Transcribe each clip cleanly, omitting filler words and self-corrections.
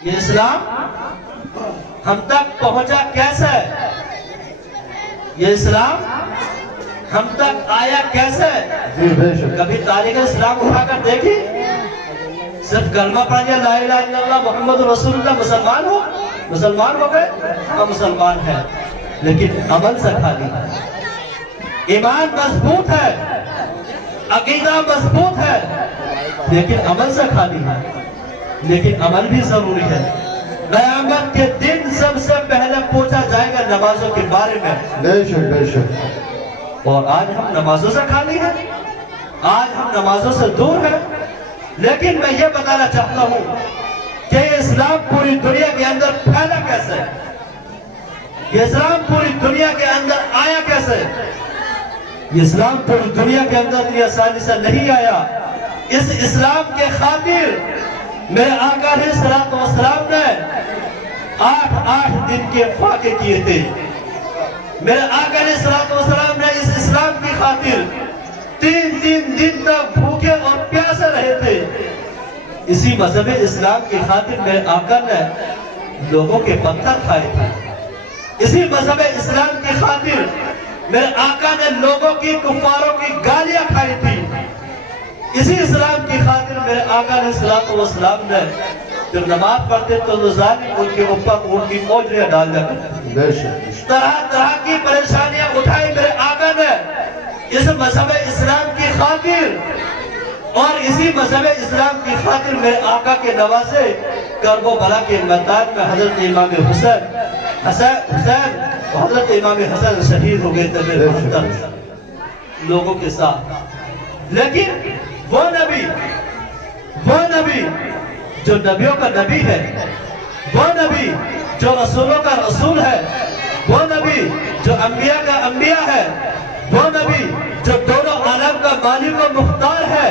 یہ اسلام ہم تک پہنچا کیسے؟ یہ اسلام ہم تک آیا کیسے؟ کبھی تاریخ اسلام اٹھا کر دیکھی؟ صرف کلمہ پڑھ لیا لا الہ الا اللہ محمد رسول اللہ مسلمان ہو گئے؟ ہم مسلمان ہیں لیکن عمل سے خالی ہے۔ ایمان مضبوط ہے، عقیدہ مضبوط ہے، لیکن عمل سے خالی ہے۔ لیکن عمل بھی ضروری ہے۔ قیامت کے دن سب سے پہلے پوچھا جائے گا نمازوں کے بارے میں۔ بے شک۔ اور آج ہم نمازوں سے خالی ہیں، آج ہم نمازوں سے دور ہیں۔ لیکن میں یہ بتانا چاہتا ہوں کہ یہ اسلام پوری دنیا کے اندر پھیلا کیسے؟ یہ اسلام پوری دنیا کے اندر آیا کیسے؟ یہ اسلام پوری دنیا کے اندر اتنی آسانی سے نہیں آیا۔ اس اسلام کے خاطر میرے آقا علیہ السلام نے 8 دن کے فاقے کیے تھے۔ میرے آقا علیہ السلام نے اس اسلام کی خاطر 3 دن تک بھوکے اور پیاسے رہے تھے۔ اسی مذہب اسلام کی خاطر میرے آقا نے لوگوں کے پتھر کھائے تھے۔ اسی مذہب اسلام کی خاطر میرے آقا نے لوگوں کی کفاروں کی گالیاں کھائی تھی۔ اسی اسلام کی خاطر میرے آقا علیہ السلام نے جب نماز پڑھتے تو ظالم ان کے اوپر اونٹ کی موجریاں ڈال دیتے تھے۔ طرح کی پریشانیاں اٹھائی میرے آقا نے اس مذہب اسلام کی خاطر، اور اسی مذہب اسلام کی خاطر میرے آقا کے نواسے کرب و بلا کے میدان میں حضرت امام حسین حضرت امام حسن شہید ہو گئے تھے میرے 72 لوگوں کے ساتھ۔ لیکن وہ نبی جو نبیوں کا نبی ہے، وہ نبی جو رسولوں کا رسول ہے، وہ نبی جو انبیاء کا انبیاء ہے، وہ نبی جو دونوں عالم کا مالک و مختار ہے،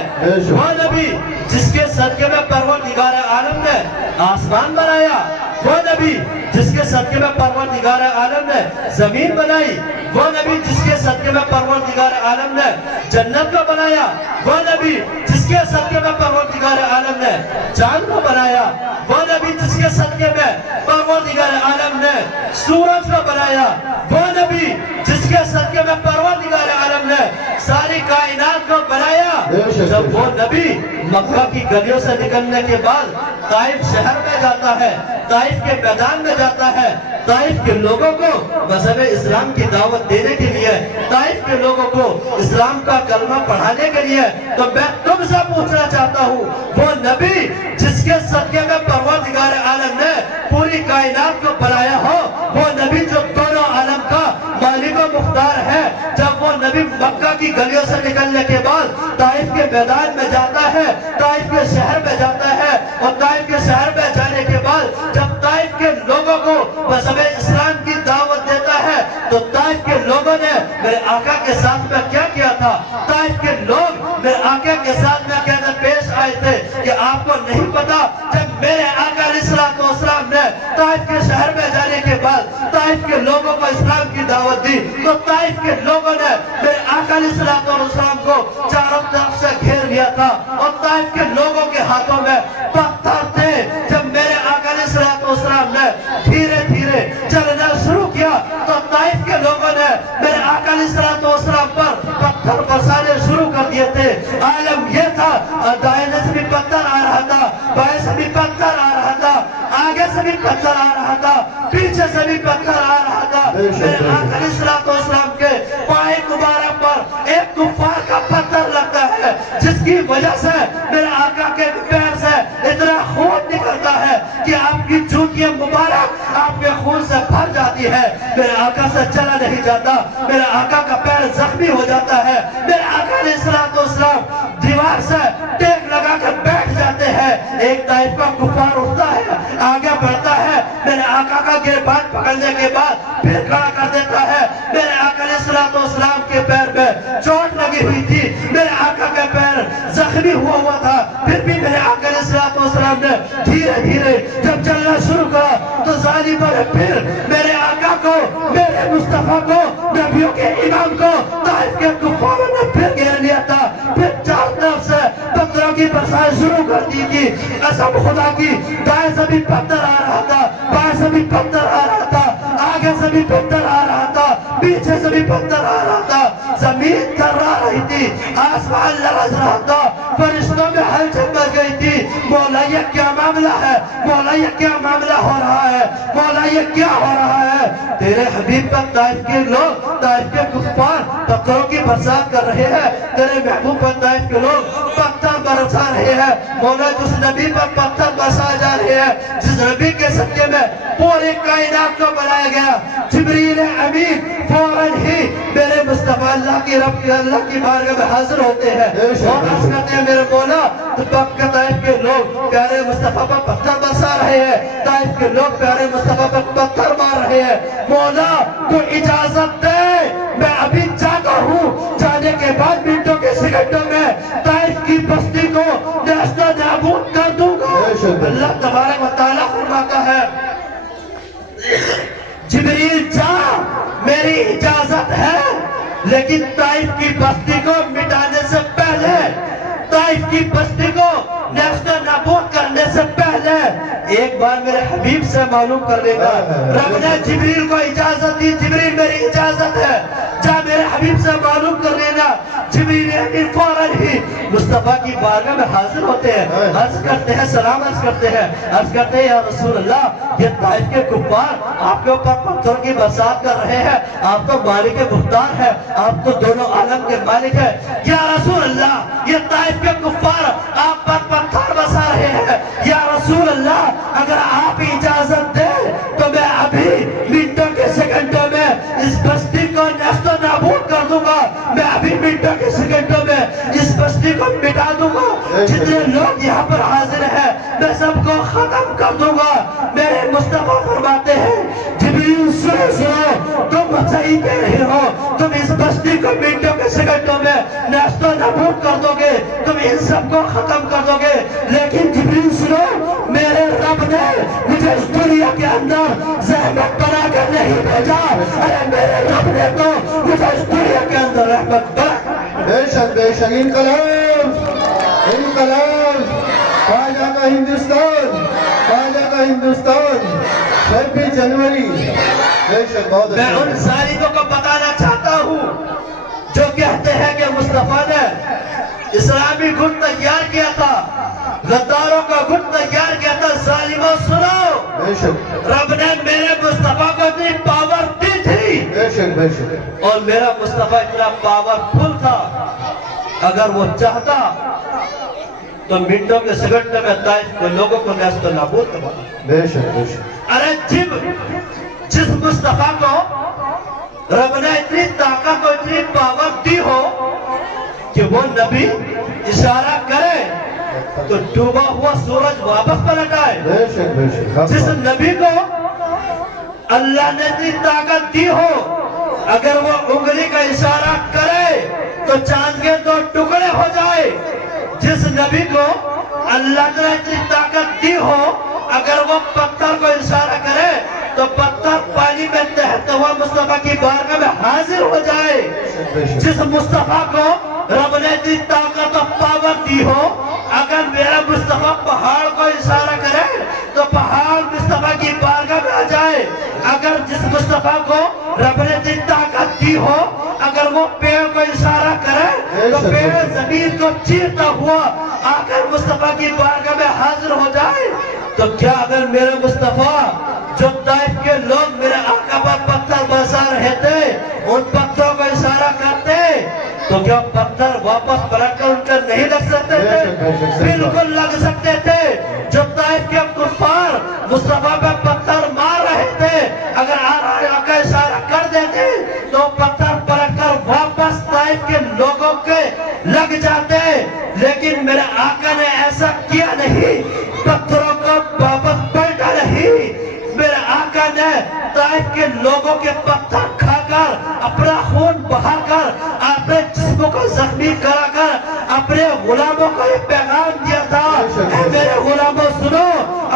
وہ نبی جس کے صدقے میں پروردگار عالم نے آسمان بنایا، وہ نبی جس کے صدقے میں پروردگار عالم نے زمین بنائی، وہ نبی جس کے صدقے میں پروردگار عالم نے جنت کو بنایا، وہ نبی جس کے صدقے میں پروردگار عالم نے چاند کو بنایا، وہ نبی جس کے صدقے میں پروردگار عالم نے سورج کو بنایا، وہ نبی جس کے صدقے میں پروردگار عالم نے ساری کائنات کو بنایا۔ جب وہ نبی مکہ کی گلیوں سے نکلنے کے بعد طائف شہر میں جاتا ہے، طائف کے میدان میں جاتا ہے، طائف کے لوگوں کو مذہب اسلام کی دعوت دینے کے لیے، طائف کے لوگوں کو اسلام کا کلمہ پڑھانے کے لیے، تو میں تم سے پوچھنا چاہتا ہوں وہ نبی جس کے صدقے میں پروردگار عالم نے پوری کائنات کو بنایا ہو، وہ نبی جو دونوں عالم کا مالک و مختار ہے، جب وہ نبی مکہ کی گلیوں سے نکلنے کے بعد طائف کے میدان میں جاتا ہے، طائف کے شہر میں جاتا ہے، اور طائف کے شہر میں جانے کے بعد جب طائف کے لوگوں کو مذہب اسلام کی دعوت دیتا ہے تو طائف کے لوگوں نے میرے آقا کے ساتھ میں کیا کیا تھا؟ طائف کے لوگ میرے آقا کے ساتھ میں کہنے پیش آئے تھے کہ آپ کو نہیں پتا جب میرے آقا علیہ السلام نے طائف کے شہر میں جانے کے بعد طائف کے لوگوں کو اسلام کی دعوت دی تو طائف کے لوگوں نے میرے آقا علیہ السلام کو چاروں طرف سے گھیر لیا تھا، اور طائف کے لوگوں کے ہاتھوں میں پتھر تھے۔ جب میرے آقا علیہ السلام نے دھیرے دھیرے چلنا شروع کیا تو طائف کے لوگوں نے میرے آقا علیہ السلام پر پتھر برسانے شروع کر دیے تھے۔ عالم یہ تھا دائیں سے بھی پتھر آ رہا تھا، بائیں سے بھی پتھر آ رہا تھا، آگے سے بھی پتھر آ رہا تھا، پیچھے سے بھی پتھر آ رہا تھا۔ میرے آقا علیہ السلام کے پائے مبارک پر ایک کفار کا پتھر لگتا ہے جس کی وجہ سے میرے آقا کے پیر سے اتنا خون نکلتا ہے کہ آپ کی جوتیاں مبارک آپ کے خون سے بھر جاتی ہے، میرے آقا سے چلا نہیں جاتا، میرے آقا کا پیر زخمی ہو جاتا ہے۔ میرے آقا علیہ السلام دیوار سے ٹیک لگا کر بیٹھ جاتے ہیں، ایک طائف کا کفار اٹھتا ہے، آگے بڑھتا ہے، میرے آقا کا گربان پکڑنے کے بعد پھر کھڑا کر دیتا ہے۔ میرے آقا علیہ السلام کے پیر میں چوٹ لگی ہوئی تھی، میرے آقا کا پیر زخمی ہوا تھا، پھر بھی میرے آقا علیہ السلام نے دھیرے دھیرے جب چلنا شروع کرا تو ظالموں نے پھر میرے آقا کو، میرے مصطفیٰ کو، نبیوں کے امام کو طائف کے کفاروں نے پھر گھیر لیا تھا۔ پھر چار طرف سے پتھروں کی برسات شروع کر دی تھی. قسم خدا کی دائیں سے بھی پتھر آ رہا تھا, بائیں سے بھی پتھر آ رہا تھا, آگے سے بھی پتھر آ رہا تھا, پیچھے سے بھی پتھر آ رہا تھا. زمین تھرا رہی تھی, آسمان لرز رہا تھا, فرشتوں میں ہلچل مچ گئی تھی. مولا یہ کیا معاملہ ہے, مولا یہ کیا معاملہ ہو رہا ہے, مولا یہ کیا ہو رہا ہے. تیرے حبیب پر طائف کے لوگ, طائف کے کفار پتھروں کی برسات کر رہے ہیں. تیرے محبوب پر طائف کے لوگ پتھر برسا رہے ہیں. مولا جس نبی پر پتھر برسا جا رہے ہیں, جس نبی کے صدقے میں پوری کائنات کو بنایا گیا, جبریل امین فوراً ہی میرے مصطفیٰ اللہ کی رب کے اللہ کی بارگاہ میں حاضر ہوتے ہیں اور عرض کرتے ہیں میرے مولا طائف کے لوگ پیارے مصطفیٰ پر پتھر برسا رہے ہیں, طائف کے لوگ پیارے مصطفیٰ پر پتھر مار رہے ہیں. مولا تو اجازت دے, میں ابھی جاتا ہوں, جانے کے بعد منٹوں کے سیکنڈوں میں طائف کی بستی کو نیست و نابود کر دوں گا. اللہ تبارک و تعالیٰ فرماتا ہے جبریل جا, میری اجازت ہے, لیکن طائف کی بستی کو مٹانے سے پہلے, طائف کی بستی کو نیست و نابود کرنے سے پہلے ایک بار میرے حبیب سے معلوم کر لے گا. رب نے جبریل کو اجازت دی, جبریل میری اجازت ہے, جا میرے حبیب سے معلوم کر لینا. جبریل امین فوراً ہی مصطفیٰ کی بارگاہ میں حاضر ہوتے ہیں, عرض کرتے ہیں, سلام عرض کرتے ہیں, عرض کرتے ہیں یا رسول اللہ, یہ طائف کے کفار آپ کے اوپر پتھر کی برسات کر رہے ہیں, آپ تو مالک مختار ہے, آپ تو دونوں عالم کے مالک ہیں. یا رسول اللہ, یہ طائف کے کفار آپ پر پتھر برسا رہے ہیں. یا رسول اللہ, اگر آپ اجازت دیں تو میں ابھی منٹوں کے سیکنڈوں میں اس بستی کو نیست و نابود کر دوں گا. میں ابھی منٹوں کے سیکنڈوں میں اس بستی کو مٹا دوں گا. جتنے لوگ یہاں پر حاضر ہیں میں سب کو ختم کر دوں گا. میرے مصطفیٰ فرماتے ہیں جبریل سنو, تم صحیح کہہ رہے ہو, تم اس بستی کو منٹوں کے سیکنڈوں میں نیست و نابود کر دو گے, تم ان سب کو ختم کر دو گے. لیکن جبریل سنو, میرے رب نے مجھے اس دنیا کے اندر زحمت بنا کر نہیں بھیجا, ارے میرے رب نے تو مجھے اس دنیا کے اندر رحمت بنا. بے شک انقلاب, انقلاب, خواجہ کا ہندوستان, خواجہ کا ہندوستان, 26 جنوری. بے شک بہت میں ان ظالموں کو بتانا چاہتا ہوں جو کہتے ہیں کہ مصطفیٰ نے اسلامی گٹ تیار کیا تھا, غداروں کا گٹ تیار کیا تھا. ظالموں سنو, بے شک, رب نے میرے مصطفیٰ کو اتنی پاور دی تھی, بے شک, بے شک, اور میرا مصطفیٰ اتنا پاورفل تھا, اگر وہ چاہتا تو منٹوں کے سیکنڈ میں طائف کے لوگوں کو نیست و نابود کروا. بے شک, بے شک. ارے جس مصطفیٰ کو رب نے اتنی طاقت اور اتنی پاور دی ہو کہ وہ نبی اشارہ کرے تو ڈوبا ہوا سورج واپس پلٹ آئے. بے شک, بے شک. جس نبی کو اللہ نے اتنی طاقت دی ہو, اگر وہ انگلی کا اشارہ کرے تو چاند کے 2 ٹکڑے ہو جائے. جس نبی کو اللہ نے اتنی طاقت دی ہو, اگر وہ پتھر کو اشارہ کرے تو پتھر پانی میں تہتا ہوا مصطفیٰ کی بارگاہ میں حاضر ہو جائے. جس مصطفیٰ کو رب نے اتنی طاقت اور پاور دی ہو, اگر میرا مصطفیٰ پہاڑ کو اشارہ کرے تو پہاڑ مصطفیٰ کی بارگاہ میں آ جائے. اگر جس مصطفیٰ کو رب نے اتنی طاقت دی ہو, اگر وہ پیڑ کو اشارہ کرے تو پیڑ زمین کو چیرتا ہوا آ کر مصطفیٰ کی بارگاہ میں حاضر ہو جائے. تو کیا اگر میرے مصطفیٰ جو طائف کے لوگ میرے آقا پر پتھر برسا رہے تھے ان پتھروں کو اشارہ کرتے تو کیا پتھر واپس پلٹ کر ان پر نہیں لگ سکتے تھے؟ بالکل لگ سکتے تھے. جو طائف کے کفار مصطفیٰ پر پتھر مار رہے تھے, اگر آقا اشارہ کر دیتے تو پتھر پلٹ کر واپس طائف کے لوگوں کے لگ جاتے. لیکن میرے آقا نے ایسا کیا نہیں, پتھروں کو واپس پلٹا نہیں. میرے آقا نے طائف کے لوگوں کے پتھر کھا کر, اپنا خون بہا کر, اپنے جسموں کو زخمی کرا کر اپنے غلاموں کو یہ پیغام دیا تھا, اے میرے غلاموں سنو,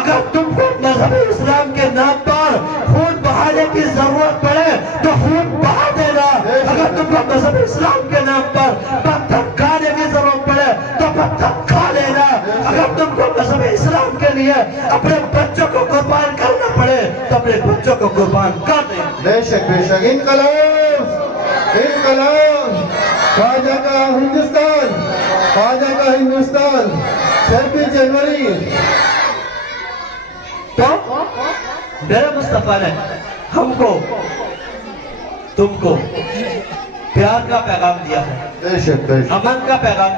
اگر تم کو مذہب اسلام کے نام پر خون بہانے کی ضرورت پڑے تو خون بہا دینا. اگر تم کو مذہب اسلام کے نام پر پتھر کھانے کی ضرورت پڑے تو پتھر کھا لینا. اپنے بچوں کو قربان کرنا پڑے تو اپنے بچوں کو قربان کر دیں. بے شک انقلاب خواجہ کا ہندوستان 26 جنوری. تو میرے مصطفیٰ نے ہم کو تم کو پیار کا پیغام دیا ہے, بے شک امن کا پیغام